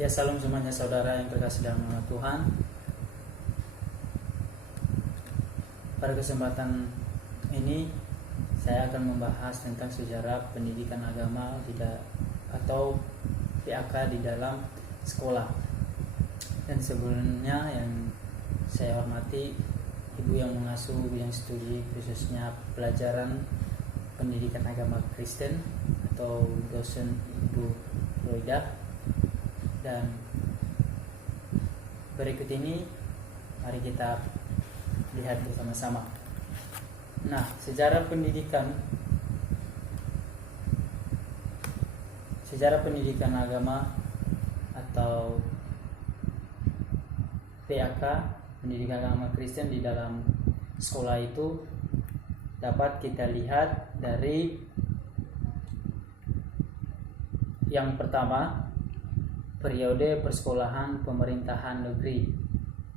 Ya, salam semuanya saudara yang terkasih dalam nama Tuhan. Pada kesempatan ini saya akan membahas tentang sejarah pendidikan agama atau PAK di dalam sekolah. Dan sebelumnya yang saya hormati Ibu yang mengasuh bidang studi khususnya pelajaran pendidikan agama Kristen atau dosen Ibu Roida. Dan berikut ini mari kita lihat bersama-sama. Nah, sejarah pendidikan agama atau PAK, pendidikan agama Kristen di dalam sekolah itu dapat kita lihat dari yang pertama, periode persekolahan pemerintahan negeri,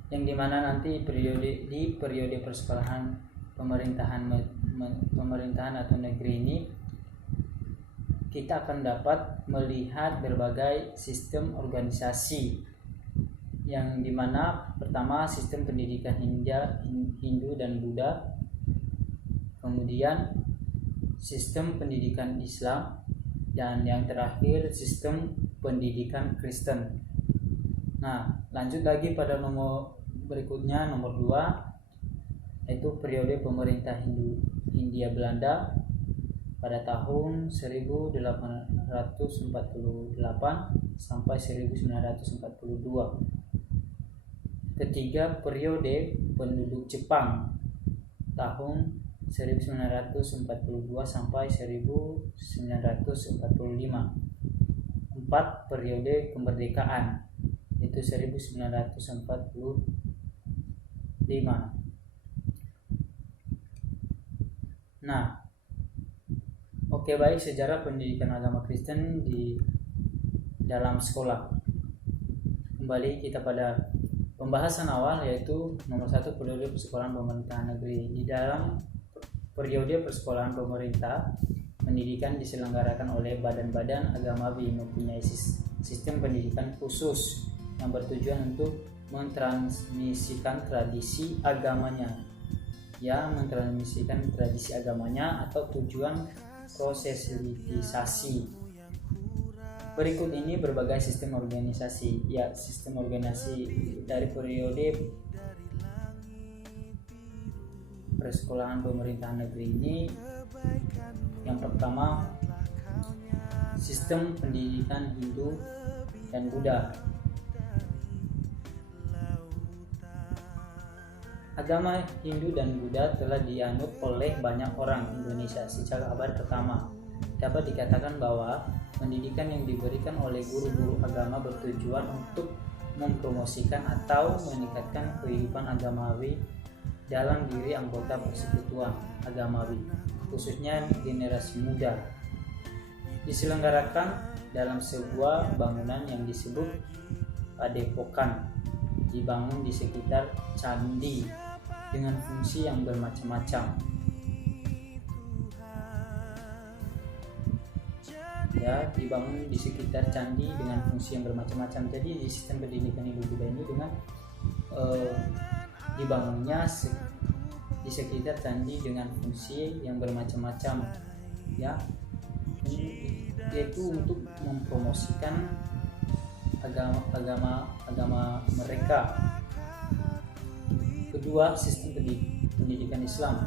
yang dimana nanti periode persekolahan pemerintahan atau negeri ini kita akan dapat melihat berbagai sistem organisasi, yang dimana pertama sistem pendidikan Hindu dan Buddha, kemudian sistem pendidikan Islam, dan yang terakhir sistem pendidikan Kristen. Nah, lanjut lagi pada nomor berikutnya, nomor 2, yaitu periode pemerintah Hindia Belanda pada tahun 1848 sampai 1942. Ketiga, periode penduduk Jepang tahun 1942 sampai 1945. 4, periode kemerdekaan itu 1945. Nah, baik, sejarah pendidikan agama Kristen di dalam sekolah. Kembali kita pada pembahasan awal, yaitu nomor 1, periode persekolahan pemerintahan negeri. Di dalam periode persekolahan pemerintah, pendidikan diselenggarakan oleh badan-badan agamawi mempunyai sistem pendidikan khusus yang bertujuan untuk mentransmisikan tradisi agamanya. Atau tujuan proselitisasi. Berikut ini berbagai sistem organisasi. Sistem organisasi dari periode persekolahan pemerintahan negeri ini, yang pertama, sistem pendidikan Hindu dan Buddha. Agama Hindu dan Buddha telah dianut oleh banyak orang Indonesia sejak abad pertama. Dapat dikatakan bahwa pendidikan yang diberikan oleh guru-guru agama bertujuan untuk mempromosikan atau meningkatkan kehidupan agamawi dalam diri anggota persekutuan agamawi, khususnya generasi muda. Diselenggarakan dalam sebuah bangunan yang disebut padepokan, dibangun di sekitar candi dengan fungsi yang bermacam-macam. Dibangun di sekitar candi dengan fungsi yang bermacam-macam. Jadi di sistem pendidikan Hindu Buddha ini dengan dibangunnya di sekitar candi dengan fungsi yang bermacam-macam, yaitu untuk mempromosikan agama mereka. Kedua, sistem pendidikan Islam.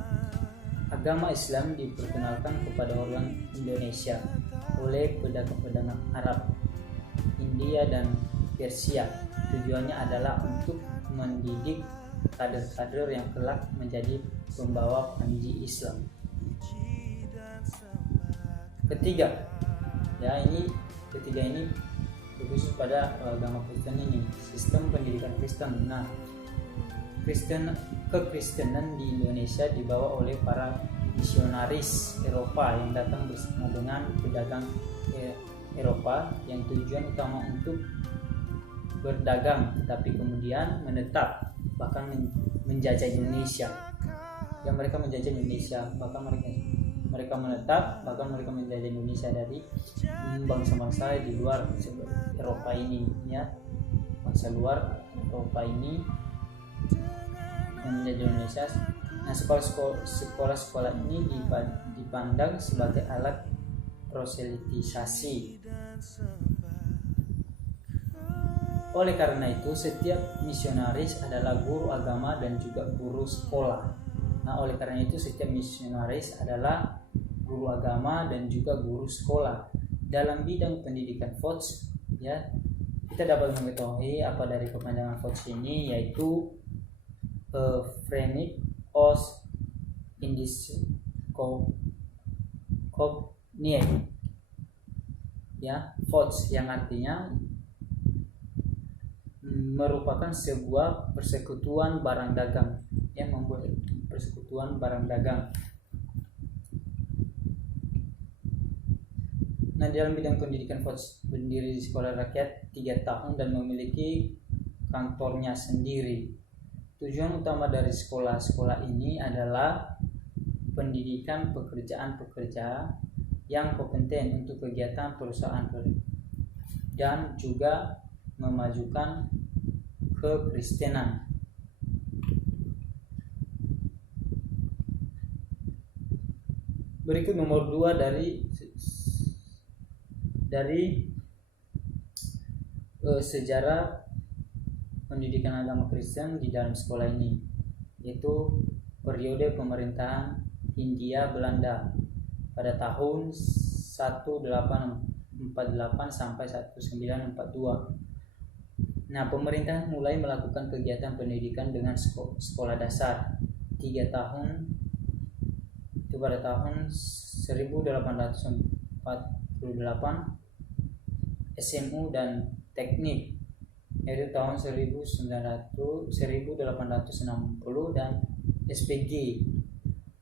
Agama Islam diperkenalkan kepada orang Indonesia oleh pedagang-pedagang Arab, India dan Persia. Tujuannya adalah untuk mendidik kader-kader yang kelak menjadi pembawa panji Islam. Ketiga ini khusus pada agama Kristen ini, sistem pendidikan Kristen. Nah, kekristenan di Indonesia dibawa oleh para misionaris Eropa yang datang bersama dengan pedagang Eropa yang tujuan utama untuk berdagang, tetapi kemudian menetap bahkan menjajah Indonesia. Mereka menjajah Indonesia, bahkan mereka mereka menetap, bahkan mereka menjajah Indonesia dari bangsa-bangsa di luar Eropa ini, ya, bangsa luar Eropa ini yang menjajah Indonesia. Nah, sekolah-sekolah ini dipandang sebagai alat proselitisasi. Oleh karena itu, setiap misionaris adalah guru agama dan juga guru sekolah. Nah, oleh karena itu setiap misionaris adalah guru agama dan juga guru sekolah. Dalam bidang pendidikan FOTS, ya, kita dapat mengetahui apa dari kepanjangan FOTS ini, yaitu Verenigd Oost Indische Compagnie, ya, FOTS yang artinya merupakan sebuah persekutuan barang dagang, yang membuat persekutuan barang dagang. Nah, dalam bidang pendidikan FOTS berdiri di sekolah rakyat 3 tahun dan memiliki kantornya sendiri. Tujuan utama dari sekolah-sekolah ini adalah pendidikan pekerjaan-pekerja yang kompeten untuk kegiatan perusahaan dan juga memajukan kekristenan. Berikut nomor 2 dari sejarah pendidikan agama Kristen di dalam sekolah ini, yaitu periode pemerintahan Hindia Belanda pada tahun 1848 sampai 1942. Nah, pemerintah mulai melakukan kegiatan pendidikan dengan sekolah dasar 3 tahun itu pada tahun 1848, SMU dan teknik yaitu tahun 1860 dan SPG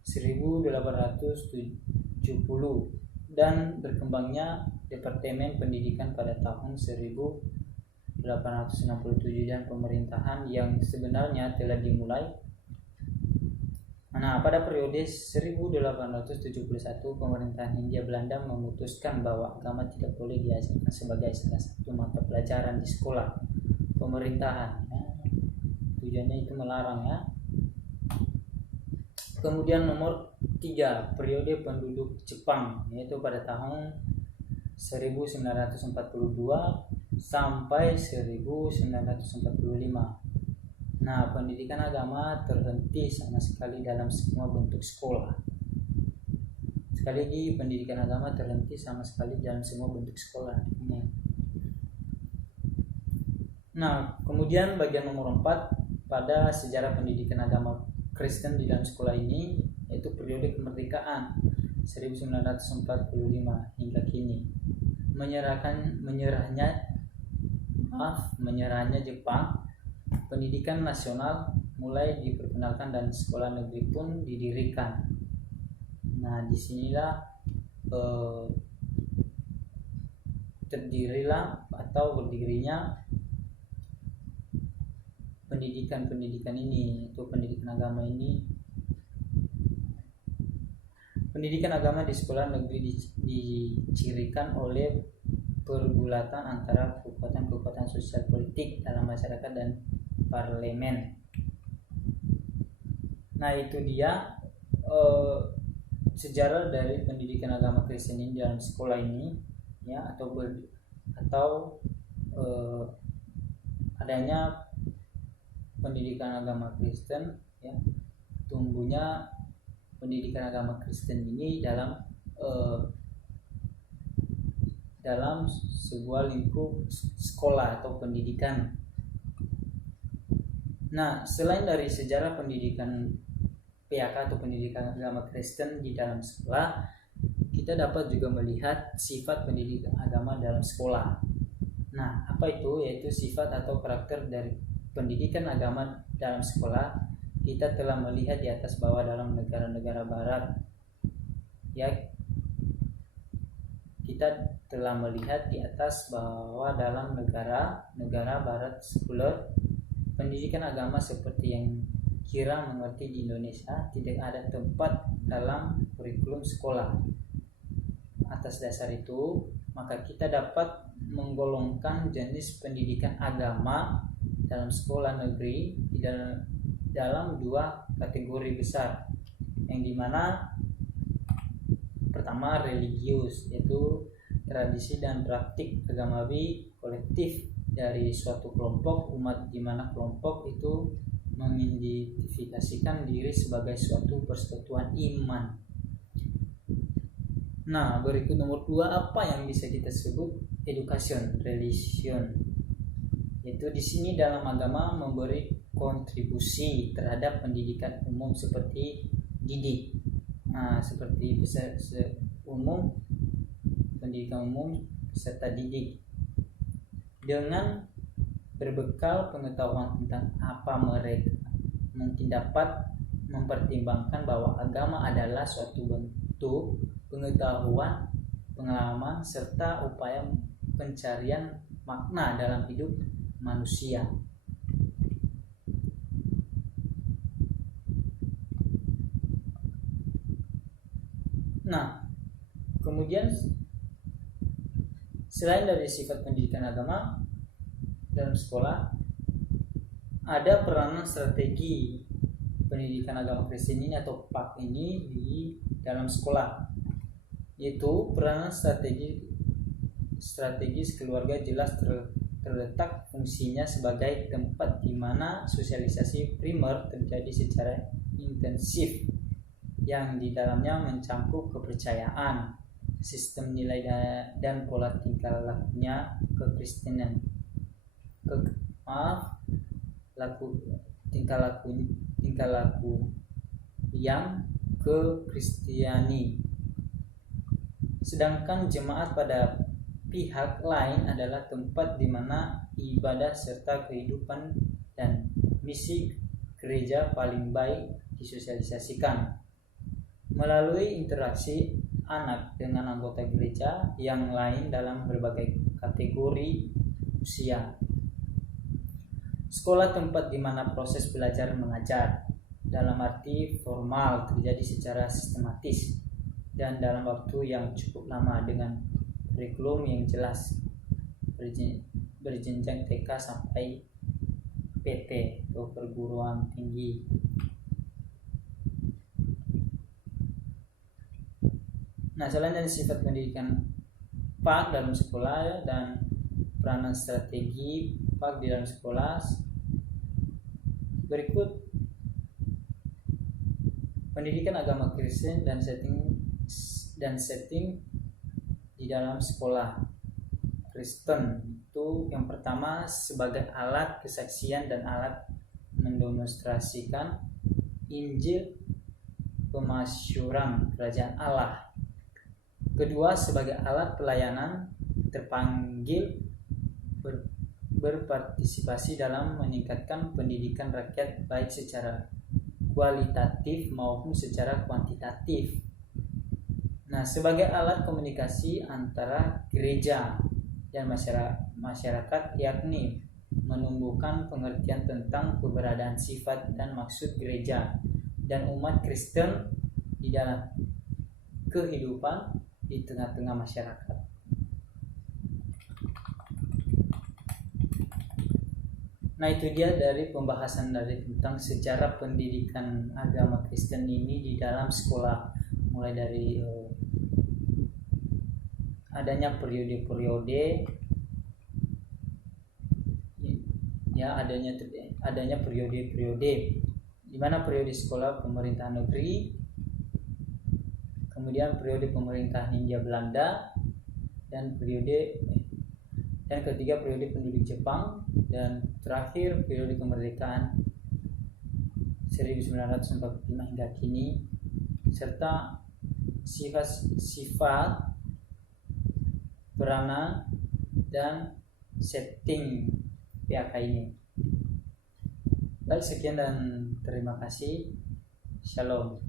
1870 dan berkembangnya Departemen Pendidikan pada tahun 1867 dan pemerintahan yang sebenarnya telah dimulai. Nah, pada periode 1871 pemerintahan Hindia Belanda memutuskan bahwa agama tidak boleh diajarkan sebagai salah satu mata pelajaran di sekolah pemerintahan. Ya. Tujuannya itu melarang, ya. Kemudian nomor 3, periode penduduk Jepang, yaitu pada tahun 1942 sampai 1945. Nah, pendidikan agama terhenti sama sekali dalam semua bentuk sekolah. Sekali lagi, pendidikan agama terhenti sama sekali dalam semua bentuk sekolah. Nah, kemudian bagian nomor 4 pada sejarah pendidikan agama Kristen di dalam sekolah ini, yaitu periode kemerdekaan 1945 hingga kini. Menyerahnya Jepang, pendidikan nasional mulai diperkenalkan dan sekolah negeri pun didirikan. Nah, disinilah berdirinya pendidikan ini, itu pendidikan agama ini. Pendidikan agama di sekolah negeri dicirikan oleh pergulatan antara kekuatan-kekuatan sosial politik dalam masyarakat dan parlemen. Nah, itu dia sejarah dari pendidikan agama Kristen ini dalam sekolah ini, ya, atau adanya pendidikan agama Kristen, ya, tumbuhnya pendidikan agama Kristen ini dalam sebuah lingkup sekolah atau pendidikan. Nah, selain dari sejarah pendidikan PAK atau pendidikan agama Kristen di dalam sekolah, kita dapat juga melihat sifat pendidikan agama dalam sekolah. Nah, apa itu? Yaitu sifat atau karakter dari pendidikan agama dalam sekolah. Kita telah melihat di atas bawah dalam negara-negara barat, ya, kita telah melihat di atas bawah dalam negara barat sekuler, pendidikan agama seperti yang kira mengerti di Indonesia tidak ada tempat dalam kurikulum sekolah. Atas dasar itu, maka kita dapat menggolongkan jenis pendidikan agama dalam sekolah negeri dalam dua kategori besar, yang dimana pertama religius, yaitu tradisi dan praktik agamawi kolektif dari suatu kelompok umat, di mana kelompok itu mengidentifikasikan diri sebagai suatu persekutuan iman. Nah, berikut nomor 2, apa yang bisa kita sebut education, religion. Yaitu di sini dalam agama memberi kontribusi terhadap pendidikan umum seperti didik. Nah, seperti pendidikan umum peserta didik dengan berbekal pengetahuan tentang apa mereka, mungkin dapat mempertimbangkan bahwa agama adalah suatu bentuk pengetahuan, pengalaman, serta upaya pencarian makna dalam hidup manusia. Nah, kemudian selain dari sifat pendidikan agama dalam sekolah, ada peranan strategi pendidikan agama Kristen ini atau PAK ini di dalam sekolah, yaitu peranan strategis keluarga jelas terletak fungsinya sebagai tempat di mana sosialisasi primer terjadi secara intensif, yang di dalamnya mencakup kepercayaan, sistem nilai dan pola tingkah lakunya kekristenan. Tingkah laku yang kekristiani. Sedangkan jemaat pada pihak lain adalah tempat di mana ibadah serta kehidupan dan misi gereja paling baik disosialisasikan melalui interaksi anak dengan anggota gereja yang lain dalam berbagai kategori usia. Sekolah tempat di mana proses belajar mengajar dalam arti formal terjadi secara sistematis dan dalam waktu yang cukup lama dengan kurikulum yang jelas berjenjang TK sampai PT atau perguruan tinggi. Nah, selain dari sifat pendidikan PAK dalam sekolah dan peranan strategi PAK di dalam sekolah, berikut pendidikan agama Kristen dan setting di dalam sekolah Kristen. Itu yang pertama sebagai alat kesaksian dan alat mendemonstrasikan Injil pemasyuran kerajaan Allah. Kedua, sebagai alat pelayanan terpanggil berpartisipasi dalam meningkatkan pendidikan rakyat baik secara kualitatif maupun secara kuantitatif. Nah, sebagai alat komunikasi antara gereja dan masyarakat, yakni menumbuhkan pengertian tentang keberadaan sifat dan maksud gereja dan umat Kristen di dalam kehidupan di tengah-tengah masyarakat. Nah, itu dia dari pembahasan dari tentang sejarah pendidikan agama Kristen ini di dalam sekolah, mulai dari adanya periode-periode, ya adanya periode-periode di mana periode sekolah pemerintahan negeri, kemudian periode pemerintahan Hindia Belanda, dan ketiga periode penduduk Jepang, dan terakhir periode kemerdekaan 1945 hingga kini, serta sifat peranan dan setting PAK ini. Baik, sekian dan terima kasih. Shalom.